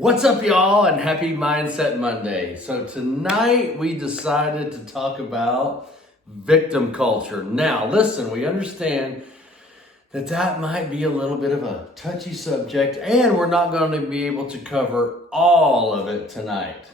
What's up, y'all, and happy Mindset Monday. So tonight we decided to talk about victim culture. Now, listen, we understand that might be a little bit of a touchy subject, and we're not going to be able to cover all of it tonight.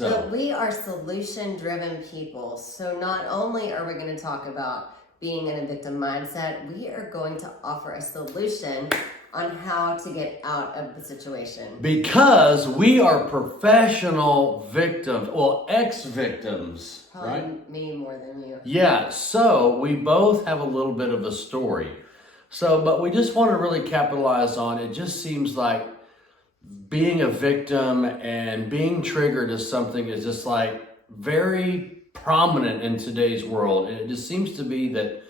But we are solution-driven people. So not only are we going to talk about being in a victim mindset, we are going to offer a solution on how to get out of the situation. Because we are professional victims, well, ex-victims, Probably right? me more than you. Yeah, so we both have a little bit of a story. But we just want to really capitalize on it. Just seems like being a victim and being triggered is something is just like very prominent in today's world. And it just seems to be that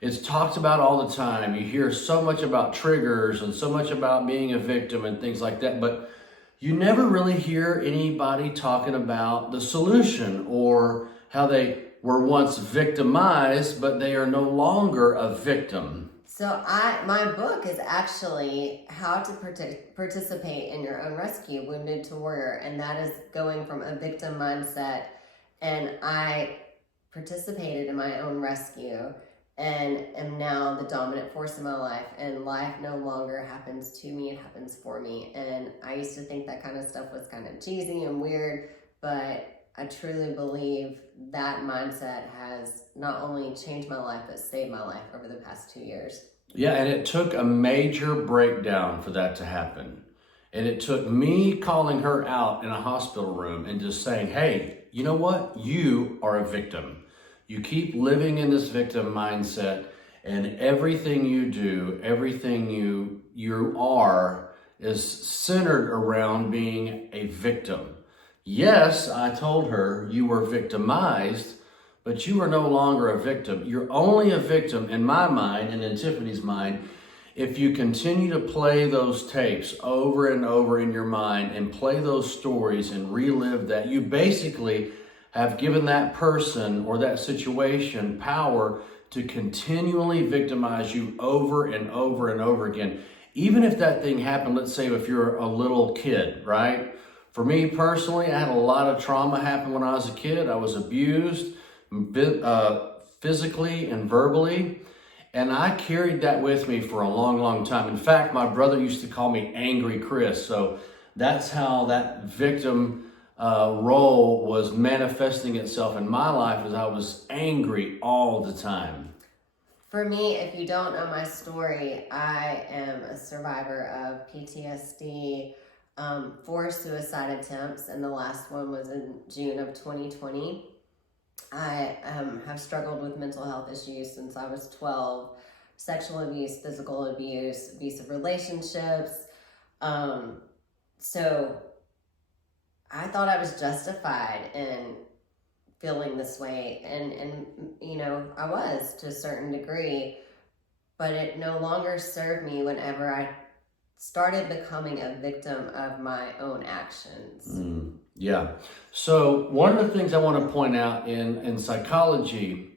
it's talked about all the time. You hear so much about triggers and so much about being a victim and things like that, but you never really hear anybody talking about the solution or how they were once victimized, but they are no longer a victim. So my book is actually how to participate in your own rescue, Wounded to Warrior, and that is going from a victim mindset. And I participated in my own rescue and am now the dominant force in my life, and life no longer happens to me, it happens for me. And I used to think that kind of stuff was kind of cheesy and weird, but I truly believe that mindset has not only changed my life, but saved my life over the past 2 years. Yeah, and it took a major breakdown for that to happen. And it took me calling her out in a hospital room and just saying, hey, you know what? You are a victim. You keep living in this victim mindset, and everything you do, everything you are is centered around being a victim. Yes, I told her you were victimized, but you are no longer a victim. You're only a victim in my mind and in Tiffany's mind if you continue to play those tapes over and over in your mind and play those stories and relive that. You basically have given that person or that situation power to continually victimize you over and over and over again. Even if that thing happened, let's say if you're a little kid, right? For me personally, I had a lot of trauma happen when I was a kid. I was abused physically and verbally, and I carried that with me for a long, long time. In fact, my brother used to call me Angry Chris. So that's how that victim role was manifesting itself in my life, as I was angry all the time. For me, if you don't know my story, I am a survivor of PTSD, 4 suicide attempts, and the last one was in June of 2020. I have struggled with mental health issues since I was 12, sexual abuse, physical abuse, abusive relationships. So I thought I was justified in feeling this way, and you know, I was to a certain degree, but it no longer served me whenever I started becoming a victim of my own actions. Yeah. So one of the things I want to point out in psychology,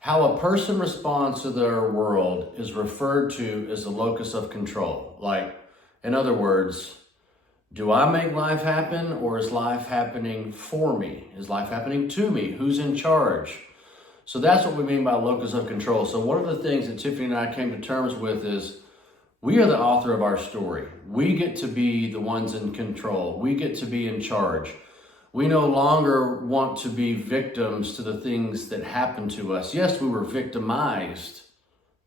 how a person responds to their world is referred to as a locus of control. Like, in other words, do I make life happen, or is life happening for me? Is life happening to me? Who's in charge? So that's what we mean by locus of control. So one of the things that Tiffany and I came to terms with is we are the author of our story. We get to be the ones in control. We get to be in charge. We no longer want to be victims to the things that happen to us. Yes, we were victimized,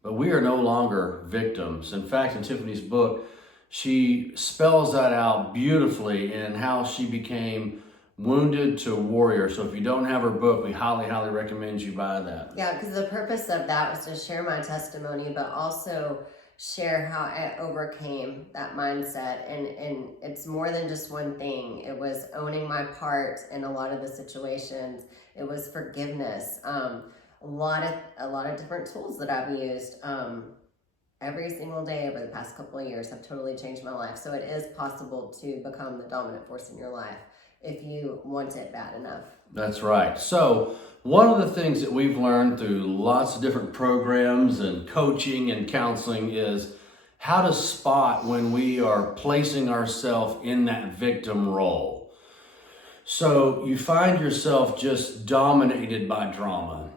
but we are no longer victims. In fact, in Tiffany's book, she spells that out beautifully in how she became Wounded to Warrior. So if you don't have her book, we highly, highly recommend you buy that. Yeah, because the purpose of that was to share my testimony, but also share how I overcame that mindset. And it's more than just one thing. It was owning my part in a lot of the situations. It was forgiveness. A lot of different tools that I've used. Every single day over the past couple of years have totally changed my life. So it is possible to become the dominant force in your life if you want it bad enough. That's right. So one of the things that we've learned through lots of different programs and coaching and counseling is how to spot when we are placing ourselves in that victim role. So you find yourself just dominated by drama.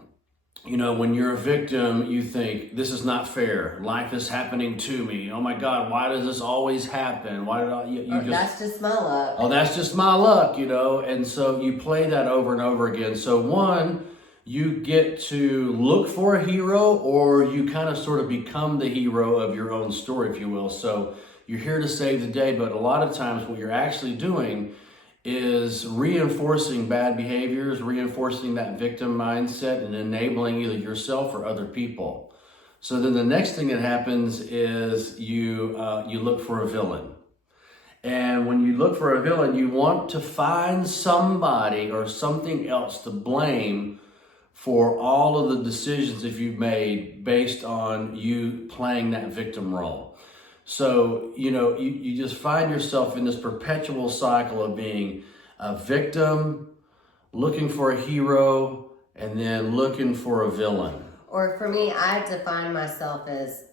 You know, when you're a victim, you think, this is not fair. Life is happening to me. Oh my God, why does this always happen? Why did that's just my luck. Oh, that's just my luck, you know? And so you play that over and over again. So one, you get to look for a hero, or you kind of sort of become the hero of your own story, if you will. So you're here to save the day, but a lot of times what you're actually doing is reinforcing bad behaviors, reinforcing that victim mindset, and enabling either yourself or other people. So then the next thing that happens is you look for a villain. And when you look for a villain, you want to find somebody or something else to blame for all of the decisions that you've made based on you playing that victim role. So, you know, you just find yourself in this perpetual cycle of being a victim, looking for a hero, and then looking for a villain. Or for me, I define myself as,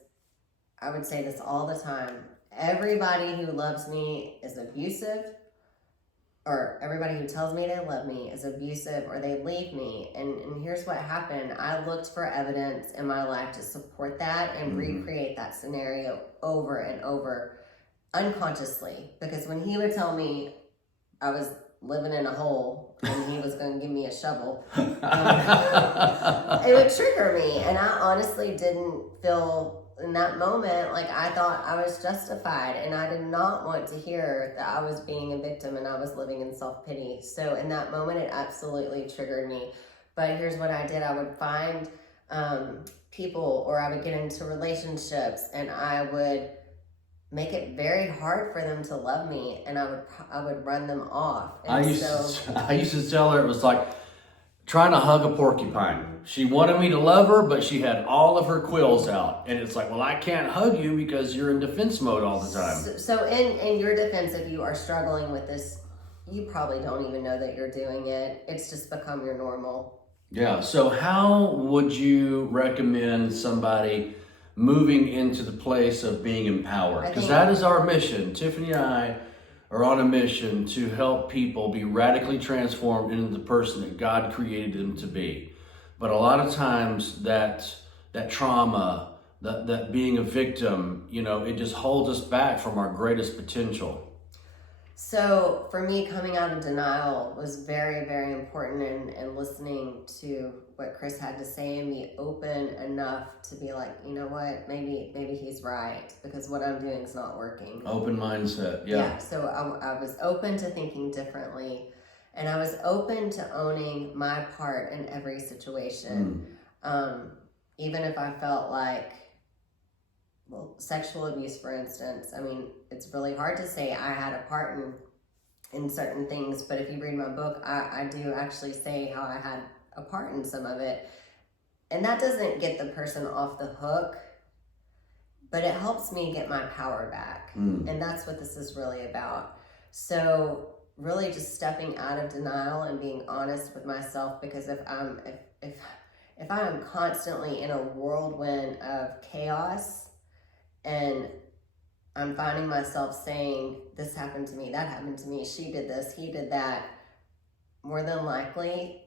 I would say this all the time, everybody who loves me is abusive, or everybody who tells me they love me is abusive, or they leave me. And here's what happened. I looked for evidence in my life to support that and recreate that scenario over and over unconsciously. Because when he would tell me I was living in a hole and he was going to give me a shovel, it would trigger me. And I honestly didn't feel in that moment like I thought I was justified, and I did not want to hear that I was being a victim and I was living in self-pity. So in that moment, it absolutely triggered me. But here's what I did. I would find people, or I would get into relationships, and I would make it very hard for them to love me, and I would run them off. And I used to tell her it was like trying to hug a porcupine. She wanted me to love her, but she had all of her quills out. And it's like, well, I can't hug you because you're in defense mode all the time. So in your defense, if you are struggling with this, you probably don't even know that you're doing it. It's just become your normal. Yeah. So how would you recommend somebody moving into the place of being empowered? Because that is our mission. Tiffany and I are on a mission to help people be radically transformed into the person that God created them to be. But a lot of times that trauma, that being a victim, you know, it just holds us back from our greatest potential. So for me, coming out of denial was very, very important, and listening to what Chris had to say and be open enough to be like, you know what, maybe he's right, because what I'm doing is not working. Open mindset, yeah. So I was open to thinking differently, and I was open to owning my part in every situation. Even if I felt like, well, sexual abuse, for instance, I mean, it's really hard to say I had a part in certain things, but if you read my book, I do actually say how I had a part in some of it. And that doesn't get the person off the hook, but it helps me get my power back. And that's what this is really about. So really just stepping out of denial and being honest with myself, because if I am constantly in a whirlwind of chaos, and I'm finding myself saying, this happened to me, that happened to me, she did this, he did that, more than likely,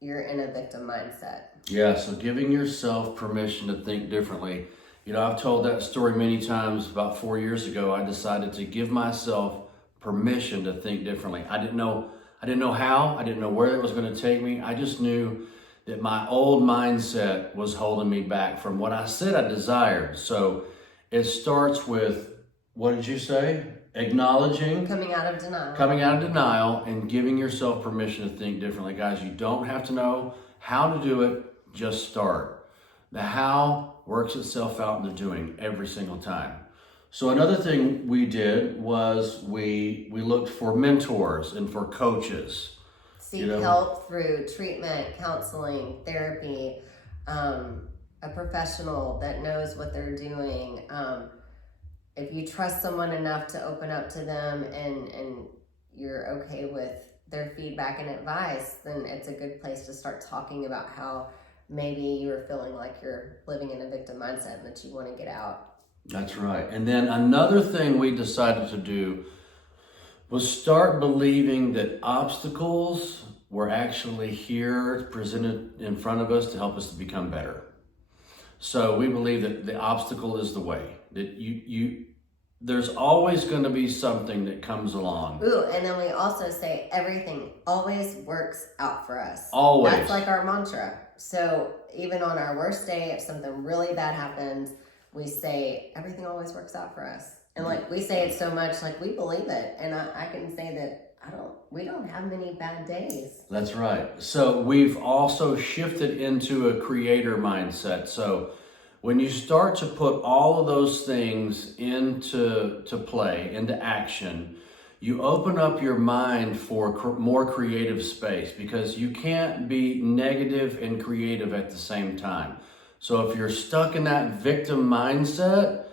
you're in a victim mindset. Yeah, so giving yourself permission to think differently. You know, I've told that story many times. About 4 years ago, I decided to give myself permission to think differently. I didn't know how, I didn't know where it was going to take me. I just knew that my old mindset was holding me back from what I said I desired. So it starts with, what did you say? Acknowledging. Coming out of denial and giving yourself permission to think differently. Guys, you don't have to know how to do it, just start. The how works itself out in the doing every single time. So another thing we did was we looked for mentors and for coaches. Seek help through treatment, counseling, therapy, a professional that knows what they're doing. If you trust someone enough to open up to them and you're okay with their feedback and advice, then it's a good place to start talking about how maybe you're feeling like you're living in a victim mindset and that you want to get out. That's right. And then another thing we decided to do was start believing that obstacles were actually here presented in front of us to help us to become better. So we believe that the obstacle is the way. That there's always going to be something that comes along. Ooh, and then we also say everything always works out for us. Always. That's like our mantra. So even on our worst day, if something really bad happens, we say everything always works out for us. And like we say it so much, like we believe it. And I can say that we don't have many bad days. That's right. So we've also shifted into a creator mindset. So when you start to put all of those things into play, into action, you open up your mind for more creative space, because you can't be negative and creative at the same time. So if you're stuck in that victim mindset,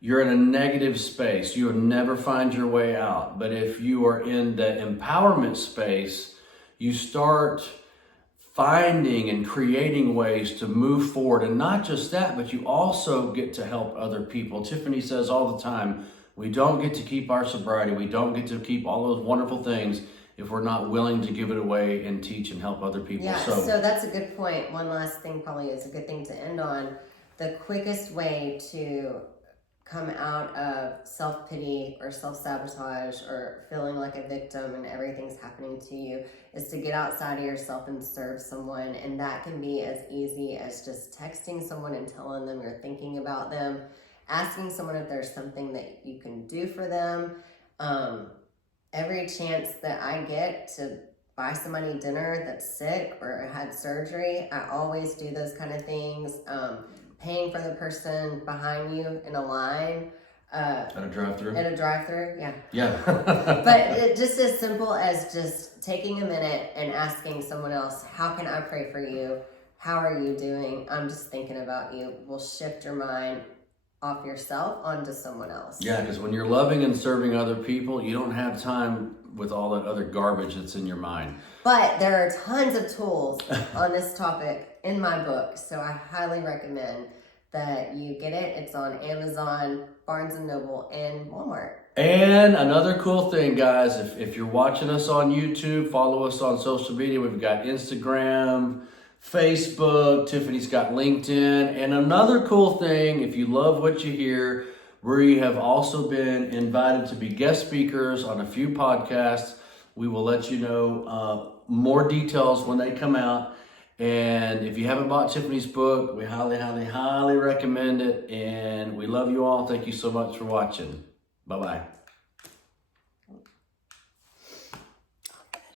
you're in a negative space. You'll never find your way out. But if you are in the empowerment space, you start finding and creating ways to move forward. And not just that, but you also get to help other people. Tiffany says all the time, we don't get to keep our sobriety. We don't get to keep all those wonderful things if we're not willing to give it away and teach and help other people. Yeah, so that's a good point. One last thing probably is a good thing to end on. The quickest way to come out of self-pity or self-sabotage or feeling like a victim and everything's happening to you is to get outside of yourself and serve someone. And that can be as easy as just texting someone and telling them you're thinking about them, asking someone if there's something that you can do for them. Every chance that I get to buy somebody dinner that's sick or had surgery, I always do those kind of things. Paying for the person behind you in a line. At a drive-thru? At a drive-thru, yeah. Yeah. But just as simple as just taking a minute and asking someone else, how can I pray for you? How are you doing? I'm just thinking about you. Will shift your mind off yourself onto someone else. Yeah, because when you're loving and serving other people, you don't have time with all that other garbage that's in your mind. But there are tons of tools on this topic in my book, so I highly recommend that you get it. It's on Amazon, Barnes & Noble, and Walmart. And another cool thing, guys, if you're watching us on YouTube, follow us on social media. We've got Instagram, Facebook, Tiffany's got LinkedIn. And another cool thing, if you love what you hear, we have also been invited to be guest speakers on a few podcasts. We will let you know more details when they come out. And if you haven't bought Tiffany's book, we highly, highly, highly recommend it. And we love you all. Thank you so much for watching. Bye-bye.